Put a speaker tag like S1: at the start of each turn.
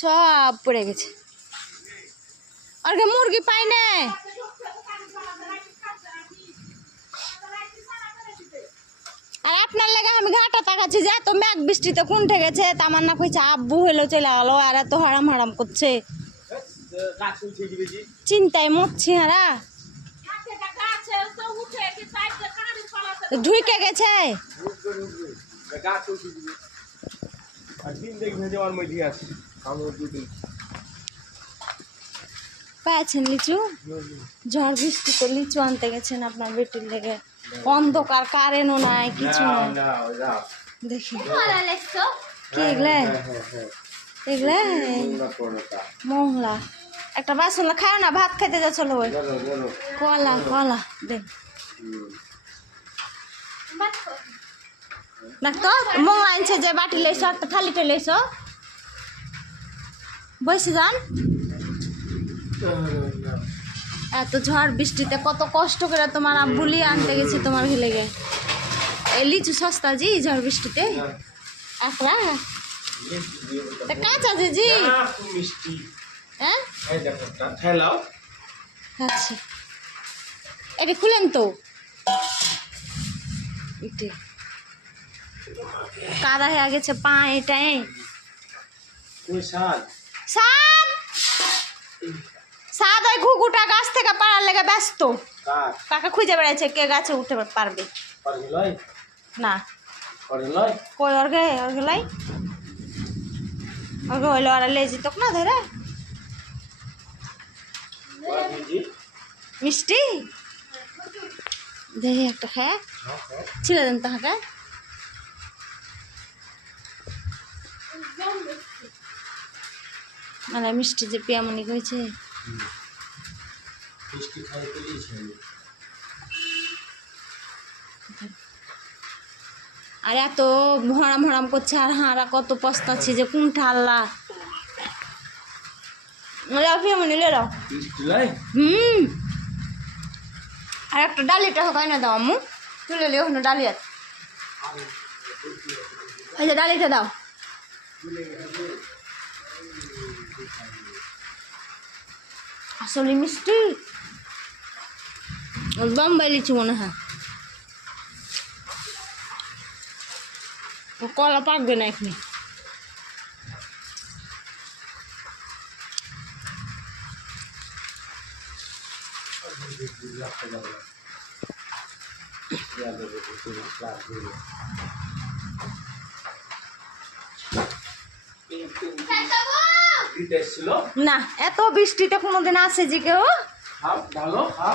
S1: সব পড়ে গেছে। আর মুরগি পাই না আর আপনার লেগে আমি ঘাটা তাকাচ্ছি যে এত মেঘ বৃষ্টিতে কোনঠে গেছে। তামার না কইছে, আব্বু হইল চলে গেলো, আর এত হারাম হারাম করছে। চিন্তায় মরছি, হারা। ঢুইকে গেছে। পাচ্ছেন লিচু? ঝড় বৃষ্টি তো লিচু আনতে গেছেন আপনার বেটির লেগে। অন্ধকার কারেন্টও নাই কিছু নাই। দেখি। কি এগুলো? এগুলো? মহলা একটা বাসন খাও না ভাত খাইতে যা চলো ওই। কলা কলা দেন ডাক্তার মঙ্গলা আনছে যে বাটি লেছো একটা থালিতে লেছো বসে যান এত ঝড় বৃষ্টিতে কত কষ্ট করে তোমার আব্বুলি আনতে গেছে তোমার লেগে। এই লিচু সস্তা জি ঝড় বৃষ্টিতে? একলা? তা কাঁচা যে জি। হ্যাঁ? আচ্ছা। এটা খুলেন তো। এটি কাদা হয়ে গেছে পা এটাই সাদ সাদ ওই ঘুঘুটা গাছ থেকে পাড়ার লেগে ব্যস্ত। কাকা খুঁজে বেড়াচ্ছে কে গাছে উঠে পারবে? না। কই অর্গে অর্গে লাই অর্গে হইল আর লেজি তোক না ধরে। মিষ্টি? দেখি একটা খায়। ছিলে দেন তাহাকে। মানে মিষ্টি যে পিয়ামনি কইছে আর এত ভরাম ভরাম করছে আর হাঁড়া কত পস্তাচ্ছে যে কোনটা আল্লাহ। পিয়ামনি লে দাও হুম। আর একটা ডালিটা হোক না দাও আম্মু। তুলে লিও ওখানে ডালি আছে ডালিটা দাও। আসলে মিষ্টি? বোম্বাই লিচু মনে হয়। কলা পাকবে না এখানে। না এত বৃষ্টিতে কোনোদিন আসে যে কেউ
S2: ভালো।